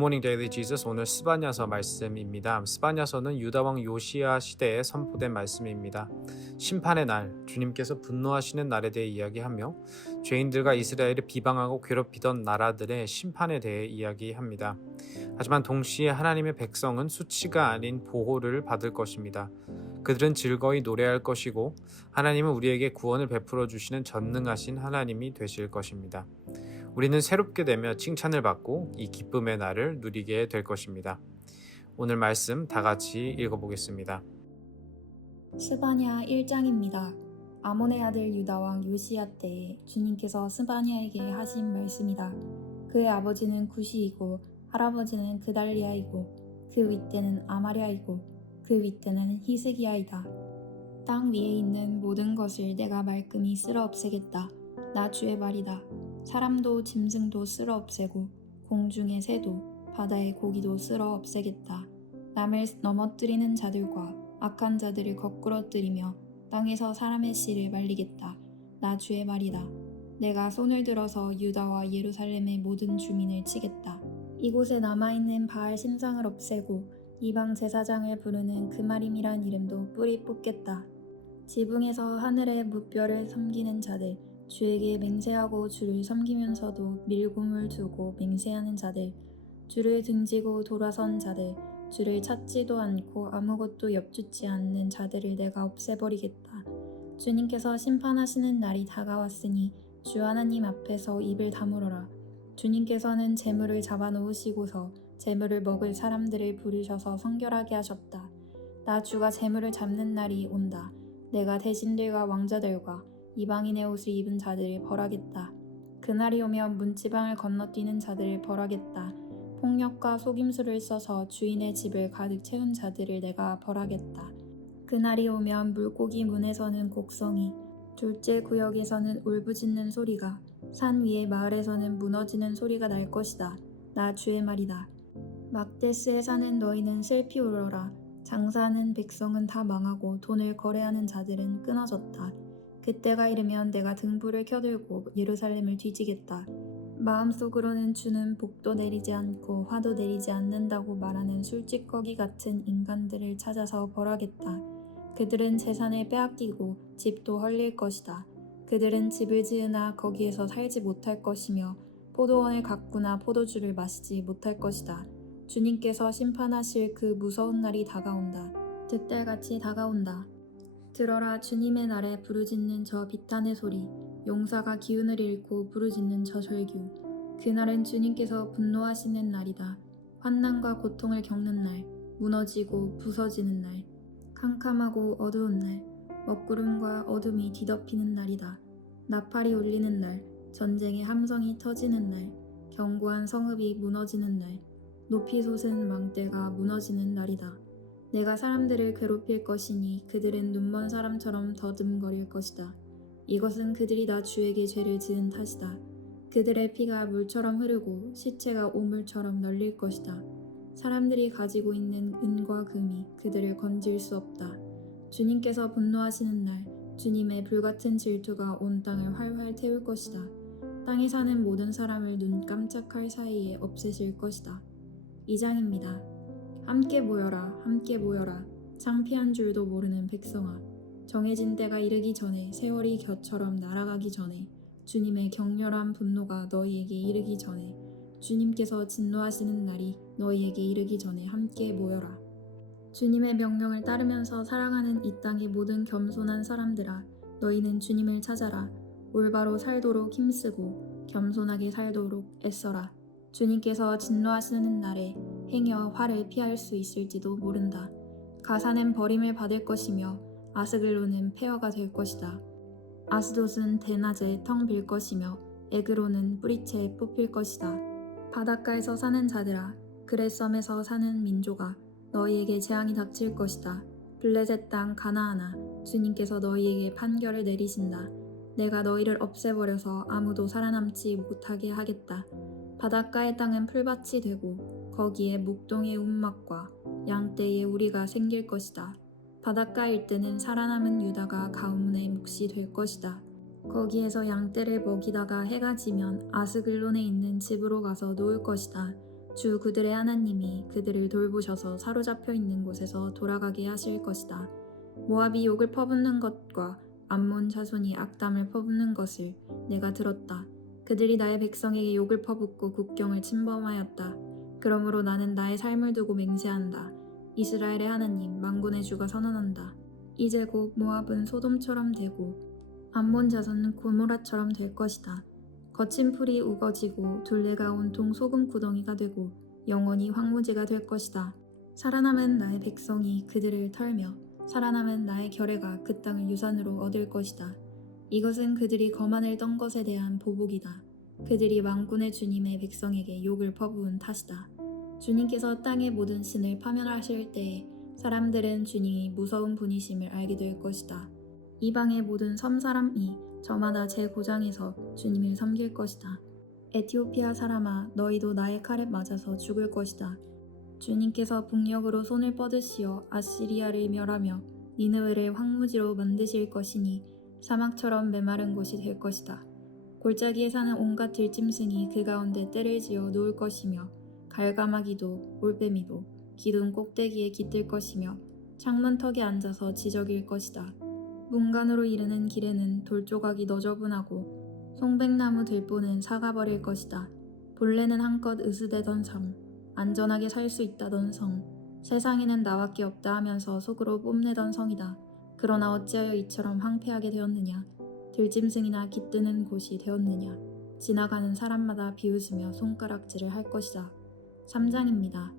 굿모닝 데일리 지저스. 오늘 스바냐서 말씀입니다. 스바냐서는 유다왕 요시야 시대에 선포된 말씀입니다. 심판의 날, 주님께서 분노하시는 날에 대해 이야기하며 죄인들과 이스라엘을 비방하고 괴롭히던 나라들의 심판에 대해 이야기합니다. 하지만 동시에 하나님의 백성은 수치가 아닌 보호를 받을 것입니다. 그들은 즐거이 노래할 것이고 하나님은 우리에게 구원을 베풀어 주시는 전능하신 하나님이 되실 것입니다. 우리는 새롭게 되며 칭찬을 받고 이 기쁨의 날을 누리게 될 것입니다. 오늘 말씀 다 같이 읽어보겠습니다. 스바냐 1장입니다. 아몬의 아들 유다왕 요시야 때에 주님께서 스바냐에게 하신 말씀이다. 그의 아버지는 구시이고 할아버지는 그달리아이고 그 윗대는 아마랴이고 그 윗대는 히스기야이다. 땅 위에 있는 모든 것을 내가 말끔히 쓸어 없애겠다. 나 주의 말이다. 사람도 짐승도 쓸어 없애고 공중의 새도 바다의 고기도 쓸어 없애겠다. 남을 넘어뜨리는 자들과 악한 자들을 거꾸러뜨리며 땅에서 사람의 씨를 말리겠다. 나 주의 말이다. 내가 손을 들어서 유다와 예루살렘의 모든 주민을 치겠다. 이곳에 남아있는 바알 신상을 없애고 이방 제사장을 부르는 그마림이란 이름도 뿌리 뽑겠다. 지붕에서 하늘의 무뼈를 섬기는 자들, 주에게 맹세하고 주를 섬기면서도 밀고물 두고 맹세하는 자들, 주를 등지고 돌아선 자들, 주를 찾지도 않고 아무것도 엽죽지 않는 자들을 내가 없애버리겠다. 주님께서 심판하시는 날이 다가왔으니 주 하나님 앞에서 입을 다물어라. 주님께서는 재물을 잡아놓으시고서 재물을 먹을 사람들을 부르셔서 성결하게 하셨다. 나 주가 재물을 잡는 날이 온다. 내가 대신들과 왕자들과 이방인의 옷을 입은 자들을 벌하겠다. 그날이 오면 문지방을 건너뛰는 자들을 벌하겠다. 폭력과 속임수를 써서 주인의 집을 가득 채운 자들을 내가 벌하겠다. 그날이 오면 물고기 문에서는 곡성이, 둘째 구역에서는 울부짖는 소리가, 산 위의 마을에서는 무너지는 소리가 날 것이다. 나 주의 말이다. 막데스에 사는 너희는 슬피 울어라. 장사하는 백성은 다 망하고 돈을 거래하는 자들은 끊어졌다. 그때가 이르면 내가 등불을 켜들고 예루살렘을 뒤지겠다. 마음속으로는 주는 복도 내리지 않고 화도 내리지 않는다고 말하는 술찌꺼기 같은 인간들을 찾아서 벌하겠다. 그들은 재산을 빼앗기고 집도 헐릴 것이다. 그들은 집을 지으나 거기에서 살지 못할 것이며 포도원을 가꾸나 포도주를 마시지 못할 것이다. 주님께서 심판하실 그 무서운 날이 다가온다. 득달같이 다가온다. 들어라, 주님의 날에 부르짖는 저 비탄의 소리, 용사가 기운을 잃고 부르짖는 저 절규. 그날은 주님께서 분노하시는 날이다. 환난과 고통을 겪는 날, 무너지고 부서지는 날, 캄캄하고 어두운 날, 먹구름과 어둠이 뒤덮이는 날이다. 나팔이 울리는 날, 전쟁의 함성이 터지는 날, 견고한 성읍이 무너지는 날, 높이 솟은 망대가 무너지는 날이다. 내가 사람들을 괴롭힐 것이니 그들은 눈먼 사람처럼 더듬거릴 것이다. 이것은 그들이 나 주에게 죄를 지은 탓이다. 그들의 피가 물처럼 흐르고 시체가 오물처럼 널릴 것이다. 사람들이 가지고 있는 은과 금이 그들을 건질 수 없다. 주님께서 분노하시는 날, 주님의 불같은 질투가 온 땅을 활활 태울 것이다. 땅에 사는 모든 사람을 눈 깜짝할 사이에 없애실 것이다. 2장입니다. 함께 모여라, 함께 모여라. 창피한 줄도 모르는 백성아. 정해진 때가 이르기 전에, 세월이 겨처럼 날아가기 전에, 주님의 격렬한 분노가 너희에게 이르기 전에, 주님께서 진노하시는 날이 너희에게 이르기 전에 함께 모여라. 주님의 명령을 따르면서 살아가는 이 땅의 모든 겸손한 사람들아, 너희는 주님을 찾아라. 올바로 살도록 힘쓰고 겸손하게 살도록 애써라. 주님께서 진노하시는 날에 행여 화를 피할 수 있을지도 모른다. 가사는 버림을 받을 것이며 아스글론은 폐허가 될 것이다. 아스돗은 대낮에 텅 빌 것이며 에그론은 뿌리채 뽑힐 것이다. 바닷가에서 사는 자들아, 그렛섬에서 사는 민족아, 너희에게 재앙이 닥칠 것이다. 블레셋 땅 가나안아, 주님께서 너희에게 판결을 내리신다. 내가 너희를 없애버려서 아무도 살아남지 못하게 하겠다. 바닷가의 땅은 풀밭이 되고 거기에 목동의 움막과 양떼의 우리가 생길 것이다. 바닷가 일대는 살아남은 유다가 가문의 몫이 될 것이다. 거기에서 양떼를 먹이다가 해가 지면 아스글론에 있는 집으로 가서 누울 것이다. 주 그들의 하나님이 그들을 돌보셔서 사로잡혀 있는 곳에서 돌아가게 하실 것이다. 모압이 욕을 퍼붓는 것과 암몬 자손이 악담을 퍼붓는 것을 내가 들었다. 그들이 나의 백성에게 욕을 퍼붓고 국경을 침범하였다. 그러므로 나는 나의 삶을 두고 맹세한다. 이스라엘의 하나님 만군의 주가 선언한다. 이제 곧 모압은 소돔처럼 되고 암몬 자손은 고모라처럼 될 것이다. 거친 풀이 우거지고 둘레가 온통 소금 구덩이가 되고 영원히 황무지가 될 것이다. 살아남은 나의 백성이 그들을 털며 살아남은 나의 결례가 그 땅을 유산으로 얻을 것이다. 이것은 그들이 거만을 떤 것에 대한 보복이다. 그들이 만군의 주님의 백성에게 욕을 퍼부은 탓이다. 주님께서 땅의 모든 신을 파멸하실 때에 사람들은 주님이 무서운 분이심을 알게 될 것이다. 이방의 모든 섬 사람이 저마다 제 고장에서 주님을 섬길 것이다. 에티오피아 사람아, 너희도 나의 칼에 맞아서 죽을 것이다. 주님께서 북녘으로 손을 뻗으시어 아시리아를 멸하며 니느웨를 황무지로 만드실 것이니 사막처럼 메마른 곳이 될 것이다. 골짜기에 사는 온갖 들짐승이 그 가운데 떼를 지어 누울 것이며 갈가마귀도 올빼미도 기둥 꼭대기에 깃들 것이며 창문 턱에 앉아서 지저귀일 것이다. 문간으로 이르는 길에는 돌조각이 너저분하고 송백나무 들보는 사가버릴 것이다. 본래는 한껏 으스대던 섬, 안전하게 살 수 있다던 성, 세상에는 나밖에 없다 하면서 속으로 뽐내던 성이다. 그러나 어찌하여 이처럼 황폐하게 되었느냐? 들짐승이나 깃드는 곳이 되었느냐? 지나가는 사람마다 비웃으며 손가락질을 할 것이다. 3장입니다.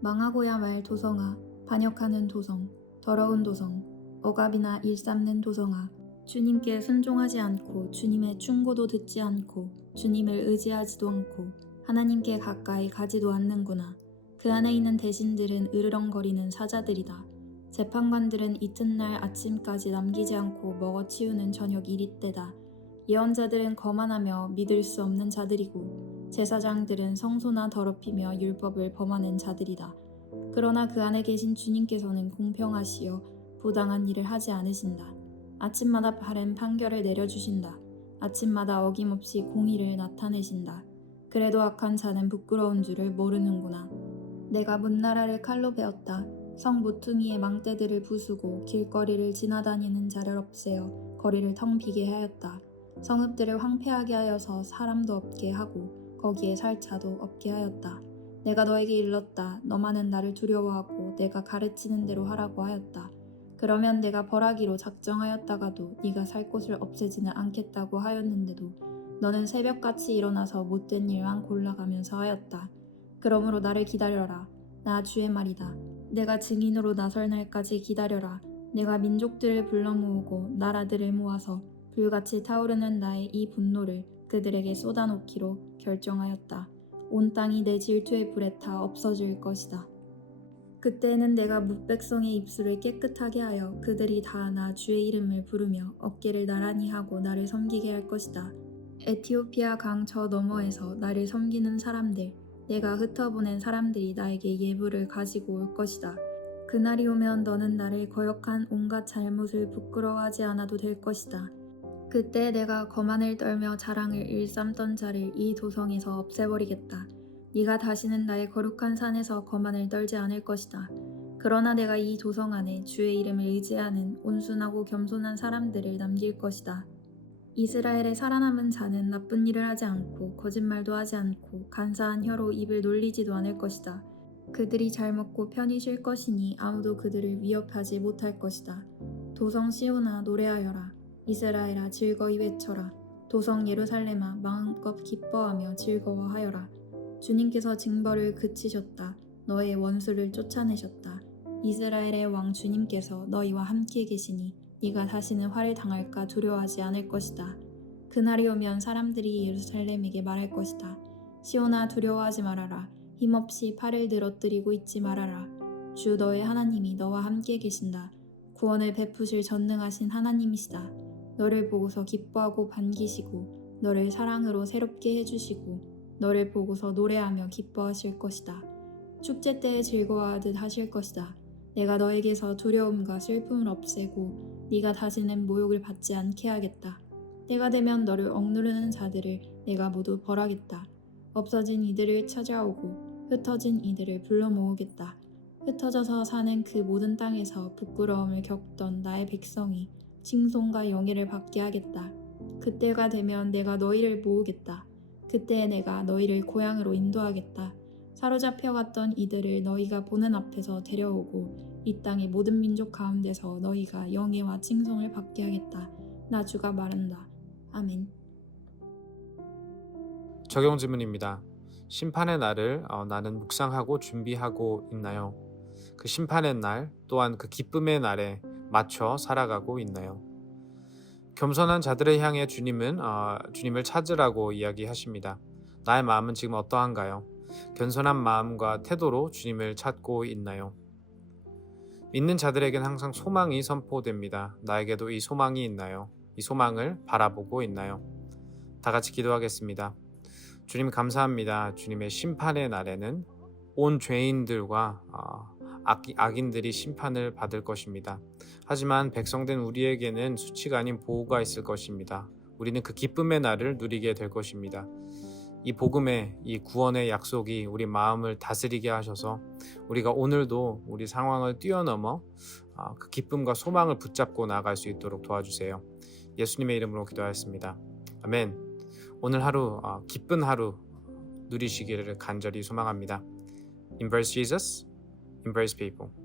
망하고야 말 도성아, 반역하는 도성, 더러운 도성, 억압이나 일삼는 도성아, 주님께 순종하지 않고 주님의 충고도 듣지 않고 주님을 의지하지도 않고 하나님께 가까이 가지도 않는구나. 그 안에 있는 대신들은 으르렁거리는 사자들이다. 재판관들은 이튿날 아침까지 남기지 않고 먹어치우는 저녁 이릿때다. 예언자들은 거만하며 믿을 수 없는 자들이고 제사장들은 성소나 더럽히며 율법을 범하는 자들이다. 그러나 그 안에 계신 주님께서는 공평하시어 부당한 일을 하지 않으신다. 아침마다 바른 판결을 내려주신다. 아침마다 어김없이 공의를 나타내신다. 그래도 악한 자는 부끄러운 줄을 모르는구나. 내가 문나라를 칼로 베었다. 성 모퉁이의 망대들을 부수고 길거리를 지나다니는 자를 없애어 거리를 텅 비게 하였다. 성읍들을 황폐하게 하여서 사람도 없게 하고 거기에 살 자도 없게 하였다. 내가 너에게 일렀다. 너만은 나를 두려워하고 내가 가르치는 대로 하라고 하였다. 그러면 내가 벌하기로 작정하였다가도 네가 살 곳을 없애지는 않겠다고 하였는데도 너는 새벽같이 일어나서 못된 일만 골라가면서 하였다. 그러므로 나를 기다려라. 나 주의 말이다. 내가 증인으로 나설 날까지 기다려라. 내가 민족들을 불러 모으고 나라들을 모아서 불같이 타오르는 나의 이 분노를 그들에게 쏟아놓기로 결정하였다. 온 땅이 내 질투의 불에 타 없어질 것이다. 그때는 내가 뭇백성의 입술을 깨끗하게 하여 그들이 다 나 주의 이름을 부르며 어깨를 나란히 하고 나를 섬기게 할 것이다. 에티오피아 강 저 너머에서 나를 섬기는 사람들, 내가 흩어보낸 사람들이 나에게 예물을 가지고 올 것이다. 그날이 오면 너는 나를 거역한 온갖 잘못을 부끄러워하지 않아도 될 것이다. 그때 내가 거만을 떨며 자랑을 일삼던 자를 이 도성에서 없애버리겠다. 네가 다시는 나의 거룩한 산에서 거만을 떨지 않을 것이다. 그러나 내가 이 도성 안에 주의 이름을 의지하는 온순하고 겸손한 사람들을 남길 것이다. 이스라엘의 살아남은 자는 나쁜 일을 하지 않고 거짓말도 하지 않고 간사한 혀로 입을 놀리지도 않을 것이다. 그들이 잘 먹고 편히 쉴 것이니 아무도 그들을 위협하지 못할 것이다. 도성 시온아 노래하여라. 이스라엘아 즐거이 외쳐라. 도성 예루살렘아 마음껏 기뻐하며 즐거워하여라. 주님께서 징벌을 그치셨다. 너의 원수를 쫓아내셨다. 이스라엘의 왕 주님께서 너희와 함께 계시니 네가 다시는 화를 당할까 두려워하지 않을 것이다. 그날이 오면 사람들이 예루살렘에게 말할 것이다. 시온아 두려워하지 말아라. 힘없이 팔을 늘어뜨리고 있지 말아라. 주 너의 하나님이 너와 함께 계신다. 구원을 베푸실 전능하신 하나님이시다. 너를 보고서 기뻐하고 반기시고 너를 사랑으로 새롭게 해주시고 너를 보고서 노래하며 기뻐하실 것이다. 축제 때에 즐거워하듯 하실 것이다. 내가 너에게서 두려움과 슬픔을 없애고 네가 다시는 모욕을 받지 않게 하겠다. 때가 되면 너를 억누르는 자들을 내가 모두 벌하겠다. 없어진 이들을 찾아오고 흩어진 이들을 불러 모으겠다. 흩어져서 사는 그 모든 땅에서 부끄러움을 겪던 나의 백성이 칭송과 영예를 받게 하겠다. 그때가 되면 내가 너희를 모으겠다. 그때에 내가 너희를 고향으로 인도하겠다. 사로잡혀갔던 이들을 너희가 보는 앞에서 데려오고 이 땅의 모든 민족 가운데서 너희가 영예와 칭송을 받게 하겠다. 나 주가 말한다. 아멘. 적용 질문입니다. 심판의 날을 나는 묵상하고 준비하고 있나요? 그 심판의 날 또한 그 기쁨의 날에 맞춰 살아가고 있나요? 겸손한 자들을 향해 주님은 주님을 찾으라고 이야기하십니다. 나의 마음은 지금 어떠한가요? 겸손한 마음과 태도로 주님을 찾고 있나요? 믿는 자들에겐 항상 소망이 선포됩니다. 나에게도 이 소망이 있나요? 이 소망을 바라보고 있나요? 다 같이 기도하겠습니다. 주님 감사합니다. 주님의 심판의 날에는 온 죄인들과 악인들이 심판을 받을 것입니다. 하지만 백성된 우리에게는 수치가 아닌 보호가 있을 것입니다. 우리는 그 기쁨의 날을 누리게 될 것입니다. 이 복음의 이 구원의 약속이 우리 마음을 다스리게 하셔서 우리가 오늘도 우리 상황을 뛰어넘어 그 기쁨과 소망을 붙잡고 나아갈 수 있도록 도와주세요. 예수님의 이름으로 기도하였습니다. 아멘. 오늘 하루 기쁜 하루 누리시기를 간절히 소망합니다. Embrace Jesus, embrace people.